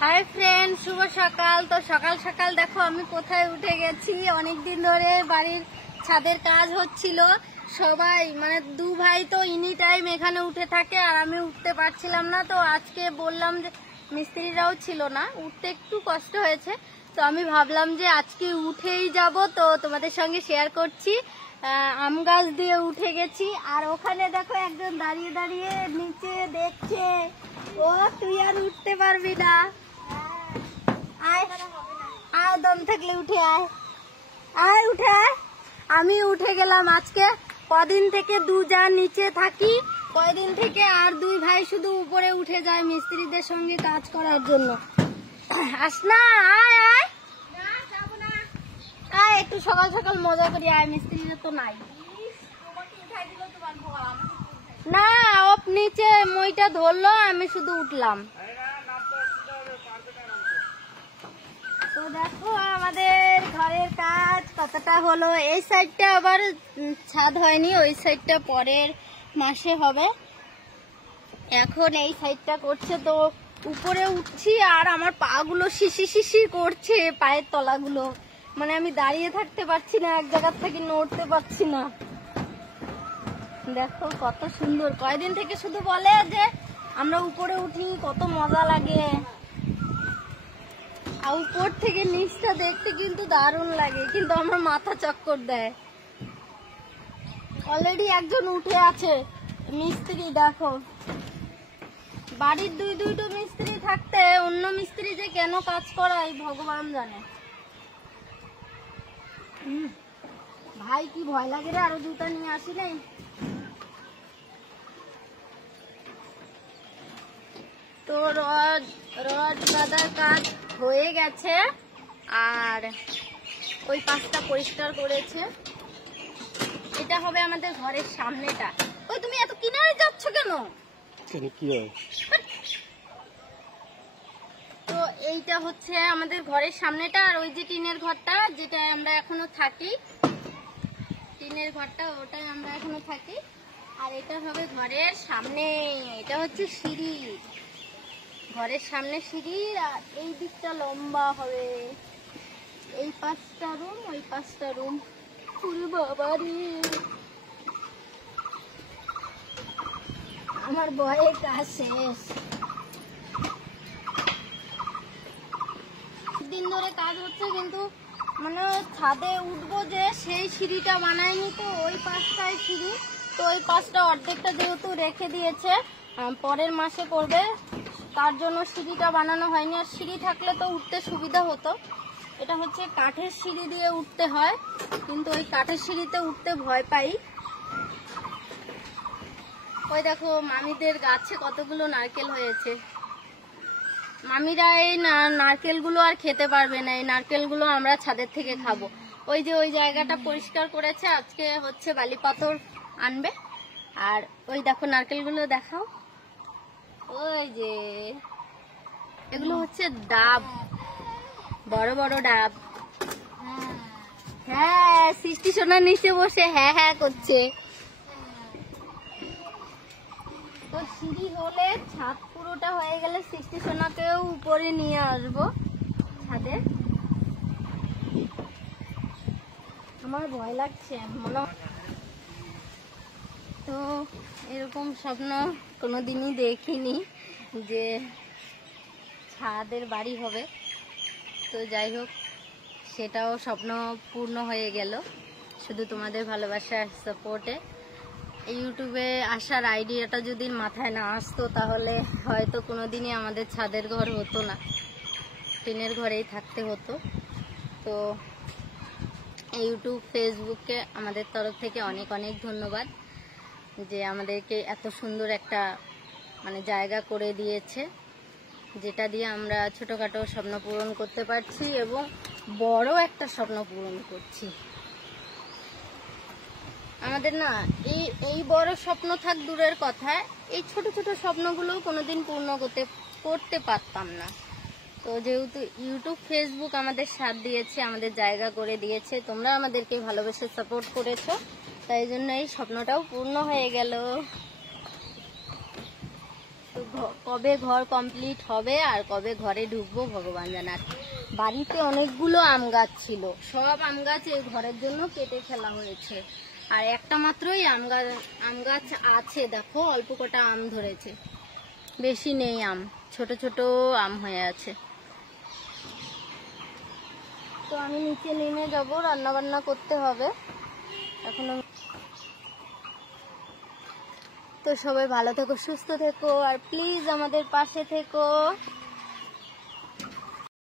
Hi friend शुभ सकाल। तो सकाल सकाल देखो আমি কোথায় উঠে গেছি। অনেকদিন ধরে বাড়ির ছাদের কাজ হচ্ছিল, সবাই মানে দু ভাই তো এনি টাইম এখানে উঠে থাকে আর আমি উঠতে পারছিলাম না। তো আজকে বললাম যে মিস্ত্রিরাও ছিল না, উঠতে একটু কষ্ট হয়েছে, তো আমি ভাবলাম যে আজকে উঠেই যাব। তো তোমাদের সঙ্গে শেয়ার করছি। আম গাছ দিয়ে উঠে গেছি আর ওখানে দেখো একজন দাঁড়িয়ে দাঁড়িয়ে নিচে দেখছে। ও তুই আর উঠতে পারবি না, আয় আয় দম থাকলে উঠে আয়, আয় উঠে আয়। আমি উঠে গেলাম। আজকে কদিন থেকে দুজা নিচে থাকি, কয়দিন থেকে আর দুই ভাই শুধু উপরে উঠে যায় মিস্ত্রিদের সঙ্গে কাজ করার জন্য। আস না, আয় আয় আয়, একটু সকাল সকাল মজা করি আয়। মিস্ত্রিরা তো নাই না, ও নিচে মইটা ধরলো, আমি শুধু উঠলাম। তো দেখো আমাদের ঘরের কাজ কতটা হলো। এই সাইডটা আবার ছাদ হয়নি, ওই সাইডটা পরের মাসে হবে। এখন এই সাইডটা করছে, তো উপরে উঠছি আর আমার পা গুলো শিশি শিশি করছে, পায়ের তলাগুলো মানে আমি দাঁড়িয়ে থাকতে পারছি না, এক জায়গা থেকে নড়তে পারছি না। দেখো কত সুন্দর, কয়দিন থেকে শুধু বলে যে আমরা উপরে উঠি, কত মজা লাগে। আর উপর থেকে নিচটা দেখতে কিন্তু দারুণ লাগে, কিন্তু আমার মাথা চক্কর দেয়। অলরেডি একজন উঠে আছে মিস্ত্রি। দেখো বাড়ির দুটো মিস্ত্রি থাকতে অন্য মিস্ত্রি যে কেন কাজ করায় ভগবান জানে। ভাই কি ভয় লাগে রে, আরো দুটা নিয়ে আসি নাই। তো রড বাঁধার কাজ হয়ে গেছে আর ওই পাশটা পরিষ্কার করেছে। এটা হবে আমাদের ঘরের সামনেটা। ওই তুমি এত কিনারে যাচ্ছ কেন? কি হয়? তো এইটা হচ্ছে আমাদের ঘরের সামনেটা, আর ওই যে টিনের ঘরটা যেটা আমরা এখনো থাকি, টিনের ঘরটা ওটাই আমরা এখনো থাকি। আর এটা হবে ঘরের সামনে, এটা হচ্ছে সিঁড়ি, ঘরের সামনে সিঁড়ি। আর এই দিকটা লম্বা হবে, এই পাঁচটা রুম, ওই পাঁচটা রুম। বাবারে আমার ভয়ে কাজ শেষ। দিন ধরে কাজ হচ্ছে, কিন্তু মানে ছাদে উঠবো যে সেই সিঁড়িটা বানায়নি, তো ওই পাশটায় সিঁড়ি, তো ওই পাশটা অর্ধেকটা যেহেতু রেখে দিয়েছে পরের মাসে করবে, তার জন্য সিঁড়িটা বানানো হয়নি। আর সিঁড়ি থাকলে তো উঠতে সুবিধা হতো। এটা হচ্ছে কাঠের সিঁড়ি দিয়ে উঠতে হয়, কিন্তু ওই কাঠের সিঁড়িতে উঠতে ভয় পাই। ওই দেখো মামিদের গাছে কতগুলো নারকেল হয়েছে। মামিরা এই নারকেলগুলো আর খেতে পারবে না, এই নারকেলগুলো আমরা ছাদের থেকে খাবো। ওই যে ওই জায়গাটা পরিষ্কার করেছে, আজকে হচ্ছে বালি পাথর আনবে। আর ওই দেখো নারকেলগুলো দেখাও, ওই যে এগুলো হচ্ছে ডাব, বড় বড় ডাব। হ্যাঁ সৃষ্টি সোনার নিচে বসে হ্যাঁ হ্যাঁ করছে। তো সিঁড়ি হলে ছাদ পুরোটা হয়ে গেলে সৃষ্টি সোনাকেও উপরে নিয়ে আসবো ছাদে। আমার ভয় লাগছে মনে। তো এরকম স্বপ্ন কোনোদিনই দেখিনি যে ছাদের বাড়ি হবে। তো যাই হোক, সেটাও স্বপ্ন পূর্ণ হয়ে গেল শুধু তোমাদের ভালোবাসার সাপোর্টে। ইউটিউবে আসার আইডিয়াটা যদি মাথায় না আসতো তাহলে হয়তো কোনোদিনই আমাদের ছাদের ঘর হতো না, টিনের ঘরেই থাকতে হতো। তো ইউটিউব ফেসবুককে আমাদের তরফ থেকে অনেক অনেক ধন্যবাদ যে আমাদেরকে এত সুন্দর একটা মানে জায়গা করে দিয়েছে, যেটা দিয়ে আমরা ছোটোখাটো স্বপ্ন পূরণ করতে পারছি এবং বড় একটা স্বপ্ন পূরণ করছি। আমাদের না এই বড় স্বপ্ন থাক দূরের কথা, এই ছোট ছোট স্বপ্নগুলোও কোনোদিন পূর্ণ করতে পারতাম না। তো যেহেতু ইউটিউব ফেসবুক আমাদের সাথ দিয়েছে, আমাদের জায়গা করে দিয়েছে, তোমরা আমাদেরকে ভালোবেসে সাপোর্ট করেছো, তাই জন্য এই স্বপ্নটাও পূর্ণ হয়ে গেল। তো কবে ঘর কমপ্লিট হবে আর কবে ঘরে ঢুকবো ভগবান জানে। বাড়িতে অনেকগুলো আম গাছ ছিল, সব আম গাছ এই ঘরের জন্য কেটে ফেলা হয়েছে। আর একটা মাত্রই আম গাছ আছে, দেখো অল্প কটা আম ধরেছে, বেশি নেই আম, ছোট ছোট আম হয়ে আছে। তো আমি নিচে নেমে যাবো, রান্না বান্না করতে হবে এখনো। তো সবাই ভালো থেকো, সুস্থ থেকো, আর প্লিজ আমাদের পাশে থেকো।